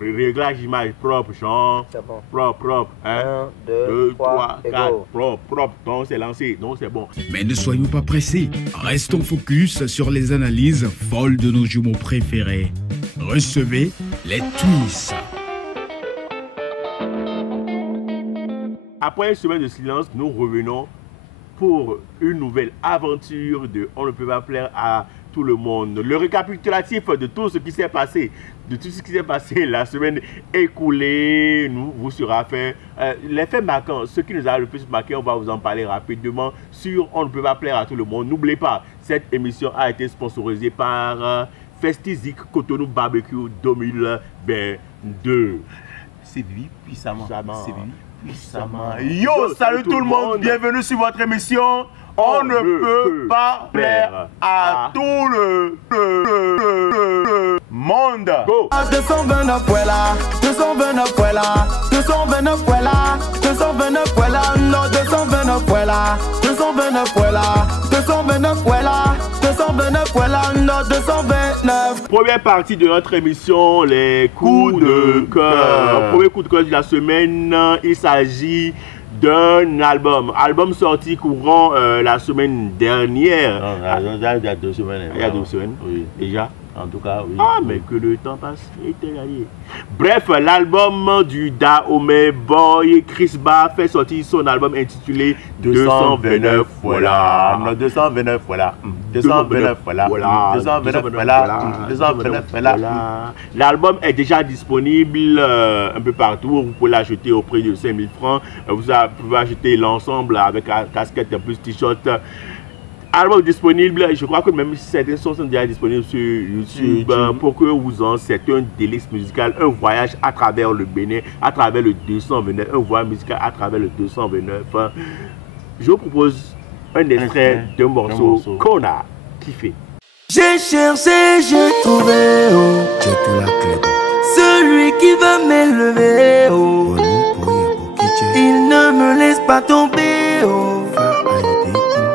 Réglage image propre, chant. C'est bon. Propre. 1, 2, 3, 4. Propre. Donc c'est lancé. Donc c'est bon. Mais ne soyons pas pressés. Restons focus sur les analyses folles de nos jumeaux préférés. Recevez les Twists. Après une semaine de silence, nous revenons pour une nouvelle aventure de On ne peut pas plaire à tout le monde. Le récapitulatif de tout ce qui s'est passé, la semaine écoulée, vous sera fait. Les faits marquants, ce qui nous a le plus marqué, on va vous en parler rapidement sur On ne peut pas plaire à tout le monde. N'oubliez pas, cette émission a été sponsorisée par Festizik Cotonou Barbecue 2022. C'est Vivi puissamment. C'est Vivi puissamment. Yo, salut tout le monde, bienvenue sur votre émission. On ne peut pas plaire à tout le monde. Go. 229 voilà, 229 voilà, 229 voilà, 229 voilà, non 229 voilà, 229 voilà, 229 voilà, 229 voilà, non 229. Première partie de notre émission, les coups de cœur. Premier coup de cœur de la semaine, il s'agit d'un album sorti courant la semaine dernière. Il y a 2 semaines. Il y a 2 semaines, oui. Déjà. En tout cas, oui. Ah, mais que le temps passe. Bref, l'album du Dahomey Boy, Chris Ba, fait sortir son album intitulé 229 voilà. Non, 229 voilà. 229 voilà. 229 voilà. 229 voilà. L'album est déjà disponible un peu partout. Vous pouvez l'acheter au prix de 5000 francs. Vous pouvez acheter l'ensemble avec casquette plus t-shirt. Album disponible, je crois que même certains sont déjà disponibles sur YouTube. Pour que vous en, c'est un délice musical, un voyage à travers le Bénin, à travers le 229, un voyage musical à travers le 229. Je vous propose un extrait d'un morceau qu'on a kiffé. J'ai cherché, j'ai trouvé, oh, J'ai tout la clé. celui qui va m'élever, oh, il ne me laisse pas tomber, oh.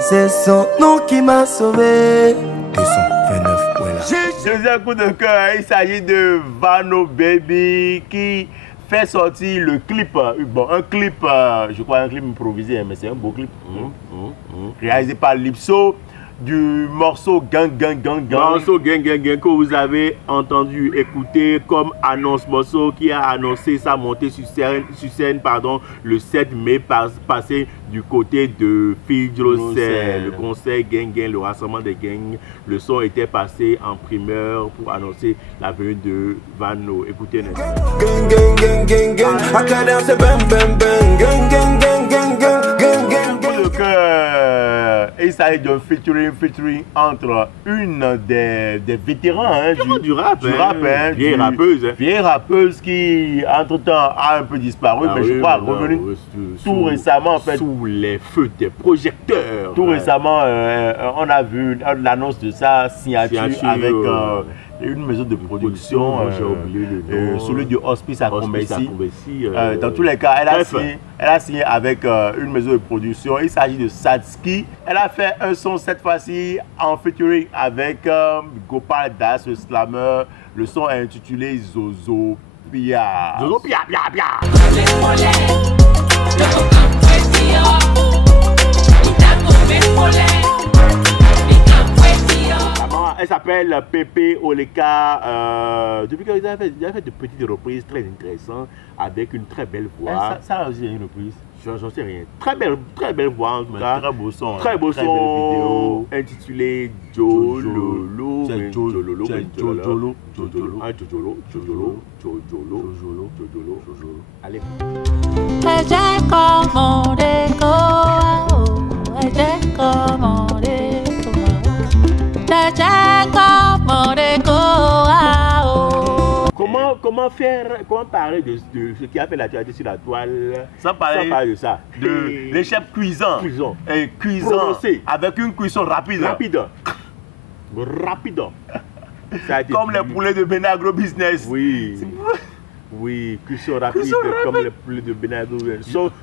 C'est son nom qui m'a sauvé. 229 voilà. Deuxième coup de cœur, il s'agit de Vano Baby qui fait sortir le clip. Bon, un clip, je crois un clip improvisé, mais c'est un beau clip. Réalisé par Lipso. Du morceau Gang morceau Gang que vous avez entendu écouter comme annonce, morceau qui a annoncé sa montée sur scène le 7 mai passé du côté de Fidrocel, le concert Gang, le rassemblement des gangs. Le son était passé en primeur pour annoncer la venue de Vano. Écoutez Gang, à cadence, bang, bang, bang. Gang. Il s'agit d'un featuring entre une des vétérans du rap, vieille rappeuse qui entre-temps a un peu disparu, mais je crois revenue tout récemment en fait. Sous les feux des projecteurs. Tout récemment, on a vu l'annonce de sa signature avec une maison de production, j'ai oublié le nom, celui du Hospice à Combessi. Dans tous les cas, elle a signé avec une maison de production. Il s'agit de Satski. Elle a fait un son cette fois-ci en featuring avec Gopal Das, le slammer. Le son est intitulé Zozo Pia. Zozo Pia. Elle s'appelle Pepe Oleka. Depuis qu'elle a fait de petites reprises très intéressantes avec une très belle voix. Ça aussi une reprise. J'en sais rien. Très belle voix en tout cas. Très beau son. Très beau son. Vidéo. Intitulé Jololo. Jololo. Allez. Comment parler de ce qui a fait l'actualité sur la toile sans parler de ça, de l'échelle cuisant avec une cuisson rapide. Comme les poulets de Bénin Agro Business. Oui. Oui, cuisson rapide comme les pleurs de Benagro.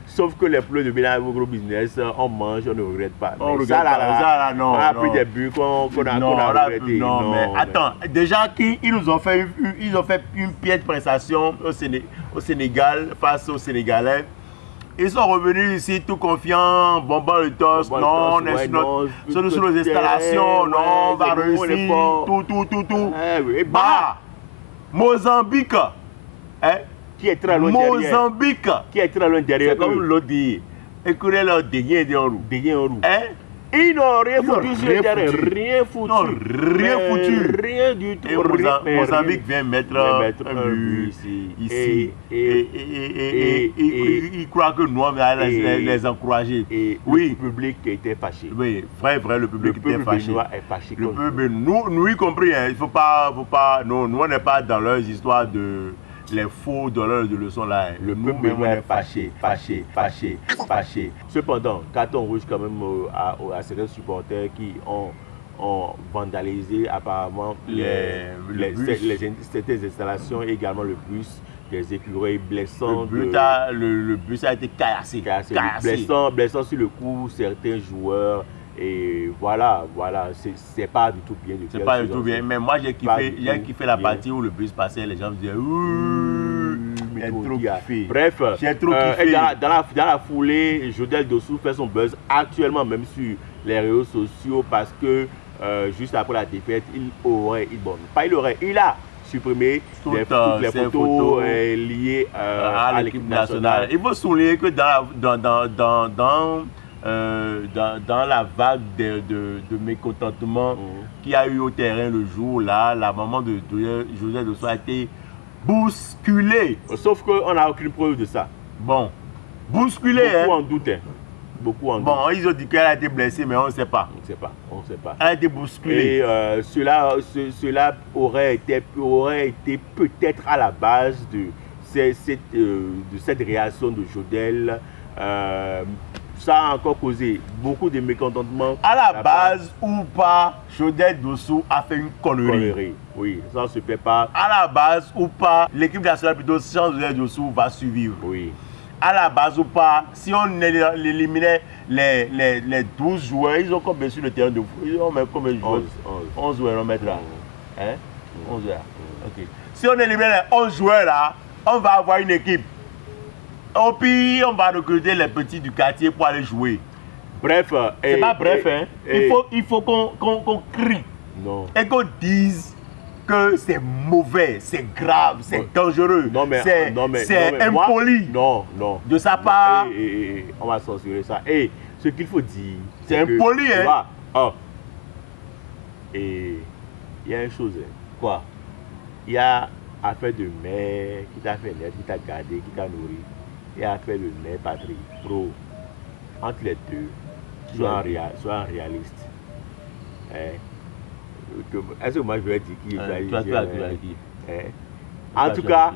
Sauf que les pleurs de Benagro Business, on mange, on ne regrette pas. Ça là, non. On a pris des buts qu'on a regretté. Non, mais attends, déjà qu'ils nous ont fait une pièce de prestation au Sénégal face aux Sénégalais. Ils sont revenus ici tout confiants, bombant le torse, non, on est sur nos installations, non, on va réussir, tout. Bah, Mozambique, qui est très loin derrière. C'est comme l'autre dit, écoutez leur derrière en roue. Ils n'ont rien foutu sur le terrain, rien foutu. Rien du tout. Et Mozambique vient mettre un but ici. Et ils croient que nous, on va les encourager. Et oui, le public était fâché. Oui, vrai, le public était fâché. Le peuple, nous y compris, il faut pas, nous on n'est pas dans leurs histoires de les faux donneurs de leçons là. Le peuple est fâché. Cependant, carton rouge quand même à certains supporters qui ont vandalisé apparemment certaines installations et également le bus, des écureuils blessants. Le bus a été caillassé. Blessant sur le coup certains joueurs. Et voilà, c'est pas du tout bien. C'est pas du tout bien, mais moi j'ai kiffé la partie où le bus passait, les gens me disaient j'ai trop kiffé. Bref, j'ai trop kiffé. Dans la foulée, Jodel Dossou fait son buzz actuellement même sur les réseaux sociaux parce que juste après la défaite, il a supprimé toutes les photos liées à l'équipe nationale. Il faut souligner que dans la vague de mécontentement qu'il y a eu au terrain le jour là, la maman de Joseph Dossou a été bousculée. Sauf qu'on n'a aucune preuve de ça. Bon, bousculée. Beaucoup en doute. Bon, ils ont dit qu'elle a été blessée, mais on ne sait pas. On ne sait pas. Elle a été bousculée. Et cela aurait été peut-être à la base de cette réaction de Jodel. Ça a encore causé beaucoup de mécontentement. À la base ou pas, Jodel Dossou a fait une connerie. Oui, ça ne se fait pas. À la base ou pas, l'équipe nationale plutôt sans Jodel Dossou va survivre. Oui. À la base ou pas, si on éliminait les 12 joueurs, ils ont combien sur le terrain de foot? Ils ont combien de joueurs? 11 joueurs, on met là. 11 joueurs. Ok. Si on éliminait les 11 joueurs là, on va avoir une équipe. Au pire, on va recruter les petits du quartier pour aller jouer. Bref. C'est pas bref, hein. Il faut qu'on crie. Non. Et qu'on dise que c'est mauvais, c'est grave, c'est dangereux, c'est impoli. Non. De sa part. On va censurer ça. Et ce qu'il faut dire, c'est impoli, hein. Et il y a une chose. Quoi? Il y a affaire de mère qui t'a fait naître, qui t'a gardé, qui t'a nourri. Et affaire de mère patrie. Bro, entre les deux, sois un réaliste. Est-ce que moi je vais dire qui est en tout cas,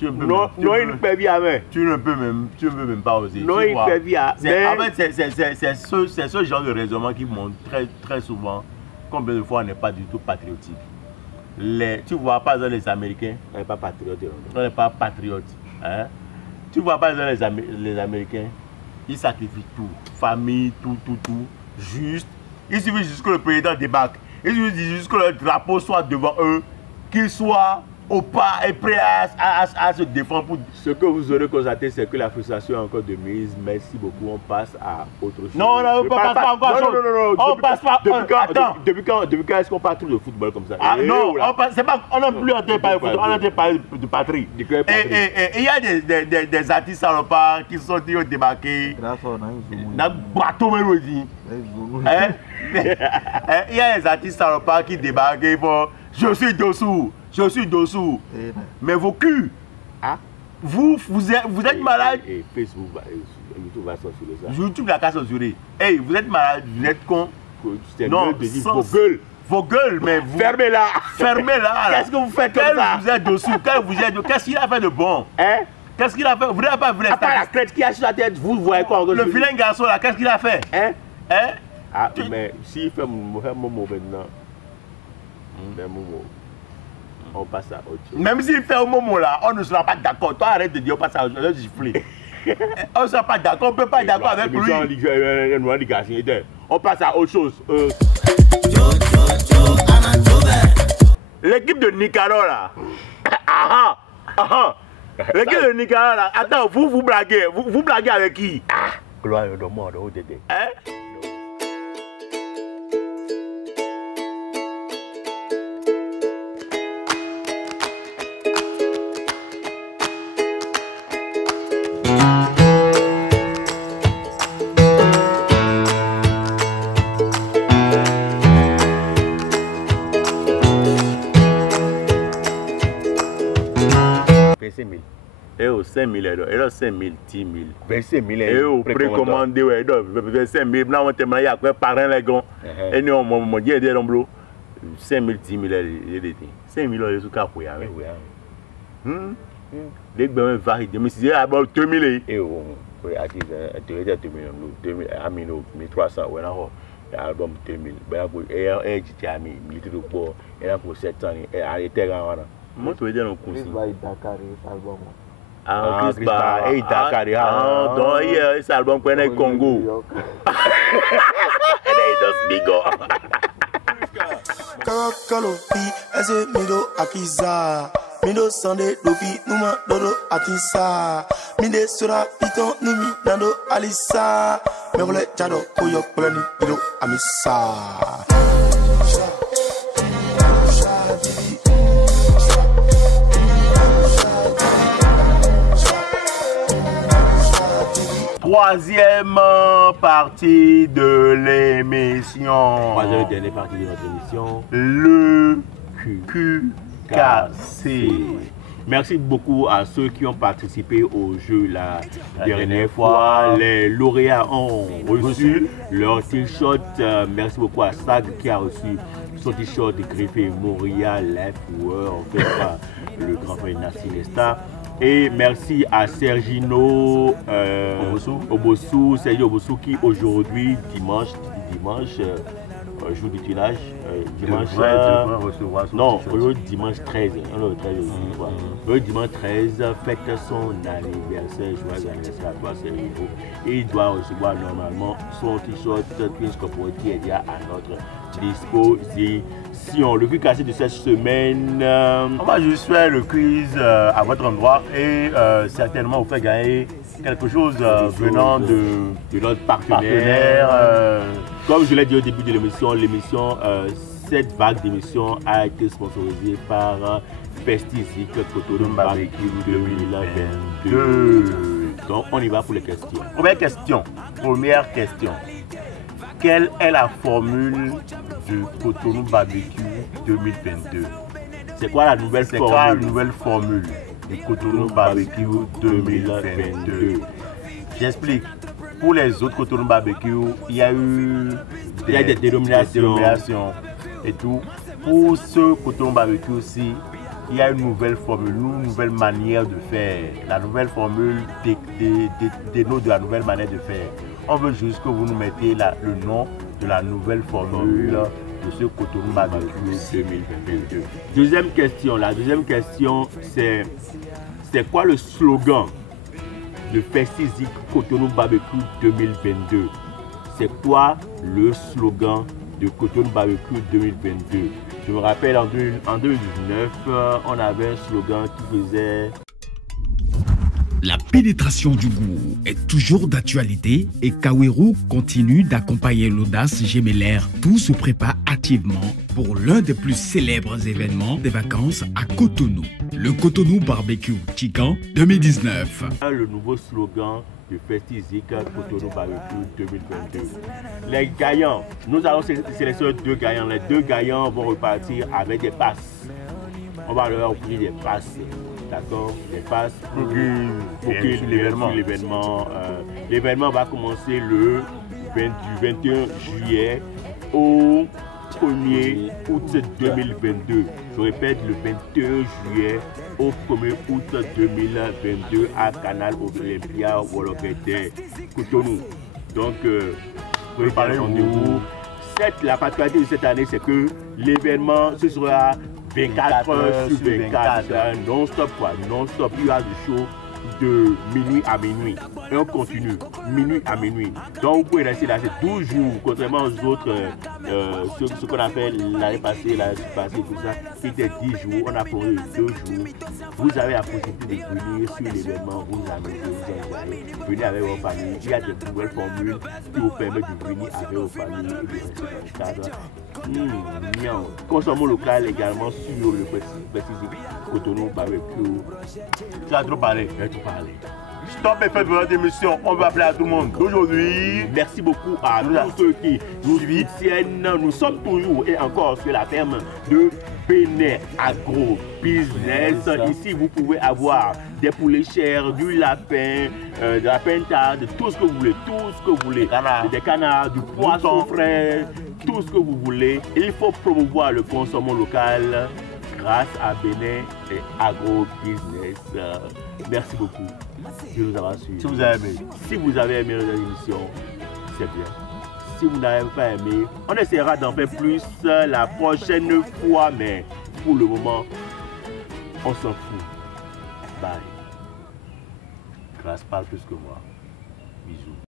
non, il ne peut pas. Tu ne peux même pas oser. Non, il ne peut pas. En fait, c'est ce genre de raisonnement qui montre très souvent combien de fois on n'est pas du tout patriotique. Tu vois pas les Américains, on n'est pas patriote. On n'est pas patriote. Tu vois pas les Américains, ils sacrifient tout, famille, tout, juste. Il suffit juste que le président débarque. Il suffit juste que le drapeau soit devant eux, qu'il soit au pas et prêt à se défendre. Pour... Ce que vous aurez constaté, c'est que la frustration est encore de mise. Merci beaucoup, on passe à autre chose. Non, on passe pas encore. Non. On passe pas. Depuis quand est-ce qu'on parle trop de football comme ça? Non, on n'a plus entendu parler de football, on a entendu parler de patrie. Et il y a des artistes salopards qui sont débarqués. Il y a des artistes salopards qui débarquent et font je suis Dossou. Mais vos culs, vous êtes malade. Et Facebook, YouTube va censurer ça. YouTube n'a qu'à censurer. Hey, vous êtes malade, vous êtes con. Non, vos gueules, mais vous... Fermez-la. Qu'est-ce que vous faites comme ça? Vous êtes Dossou, qu'est-ce qu'il a fait de bon? Qu'est-ce qu'il a fait? Vous n'avez pas vu les statistiques? La crête qui a sur la tête, vous voyez quoi? Le vilain garçon là, qu'est-ce qu'il a fait? Mais s'il fait mon mauvais maintenant, on passe à autre chose. Même s'il fait au moment là, on ne sera pas d'accord. Toi, arrête de dire on passe à autre chose, gifler. On ne sera pas d'accord, on ne peut pas être d'accord avec lui. On passe à autre chose. L'équipe de Nicaragua là. L'équipe de Nicaragua là. Attends, vous blaguez. Vous blaguez avec qui? Gloire au monde, au Dédé. Hein? Et au 5 000 euros, et au 5 000, 10 000. 25 000 Et au précommandé, 25 000, là on te met à quoi parrain les gants. Et nous on dit des nombres 5 000, 10 000 euros. 5 000 euros, c'est ce qu'on a fait. Les gants varient, mais si c'est d'abord 2 000 euros. Et on a dit 2 000, 1300, l'album 2000. Et j'ai mis 1000 euros, et là pour 7 ans, et arrêtez là. Moi, tu veux dire un conseil. Ah, Crispa, et Dakar, donc hier, cet album connaît Congo. Et dos bigo. Karakalofi, ese mido akiza. Mido sande dofi, numa dodo atisa. Mide sura piton nimi nando alisa. Me vole chado koyo kolani pido amisa. Troisième partie de l'émission. Troisième et dernière partie de notre émission. Le QKC. Merci beaucoup à ceux qui ont participé au jeu la dernière fois. Les lauréats ont reçu leur t-shirt. Merci beaucoup à Sag qui a reçu son t-shirt griffé Moria Life World fait par le grand frère Nassi Nesta. Et merci à Sergino Obosu, Sergio Obosu qui aujourd'hui, dimanche, jour du tirage, dimanche, non, aujourd'hui dimanche 13, le dimanche 13 fête son anniversaire, joyeux anniversaire à toi Sergino, et il doit recevoir normalement son t-shirt Twins Corporate qui est déjà à notre disposition. Le quiz cassé de cette semaine, on va juste faire le quiz à votre endroit et certainement vous faire gagner quelque chose venant de notre partenaire. Comme je l'ai dit au début de l'émission, cette vague d'émission a été sponsorisée par Festizik Cotonou Barbecue 2022. Donc on y va pour les questions. Première question. Quelle est la formule de Cotonou Barbecue 2022? C'est quoi la nouvelle formule? C'est quoi la nouvelle formule de Cotonou Barbecue 2022? J'explique. Pour les autres Cotonou Barbecue, il y a eu des dénominations et tout. Pour ce Cotonou Barbecue aussi, il y a une nouvelle formule, une nouvelle manière de faire. La nouvelle formule dénote de la nouvelle manière de faire. On veut juste que vous nous mettez le nom de la nouvelle formule de ce Cotonou Barbecue 2022. Deuxième question, la deuxième question c'est quoi le slogan de Festizik Cotonou Barbecue 2022? C'est quoi le slogan de Cotonou Barbecue 2022? Je me rappelle en 2019, on avait un slogan qui faisait... La pénétration du goût est toujours d'actualité et Kaweru continue d'accompagner l'audace gémellaire. Tout se prépare activement pour l'un des plus célèbres événements des vacances à Cotonou, le Cotonou Barbecue Chicken 2019. Le nouveau slogan de Festizik Cotonou Barbecue 2022. Les gagnants, nous allons sélectionner 2 gagnants. Les 2 gagnants vont repartir avec des passes. On va leur offrir des passes. D'accord, les passes pour l'événement. L'événement va commencer du 21 juillet au 1er août 2022. Je répète, le 21 juillet au 1er août 2022 à Canal Olympia Wolokete Cotonou. Donc, préparez-vous. La particularité de cette année, c'est que l'événement, ce sera 24 heures sur 24, non-stop quoi, non-stop. Il y a du show de minuit à minuit. Et on continue, minuit à minuit. Donc vous pouvez rester là, c'est 12 jours, contrairement aux autres, ce qu'on a fait l'année passée, tout ça, c'était 10 jours, on a posé 2 jours. Vous avez la possibilité de venir sur l'événement, vous amusez, vous envoyez, venez avec vos familles. Il y a des nouvelles formules qui vous permettent de venir avec vos familles et de rester dans le cadre. Consommons local également sur le festival Cotonou Barbecue. Tu as trop parlé. Stop et faites votre émission, on va appeler à tout le monde. Aujourd'hui, merci beaucoup à tous ceux qui nous soutiennent. Nous sommes toujours et encore sur la ferme de Bénin Agro Business. Ici, vous pouvez avoir des poulets chers, du lapin, de la pintade, tout ce que vous voulez, des canards, du poisson frais, tout ce que vous voulez. Il faut promouvoir le consommation local grâce à Bénin et Agro Business. Merci beaucoup de nous avoir suivis. Si vous avez aimé notre émission, c'est bien. Si vous n'avez pas aimé, on essaiera d'en faire plus la prochaine fois, mais pour le moment, on s'en fout. Bye. Grâce parle plus que moi. Bisous.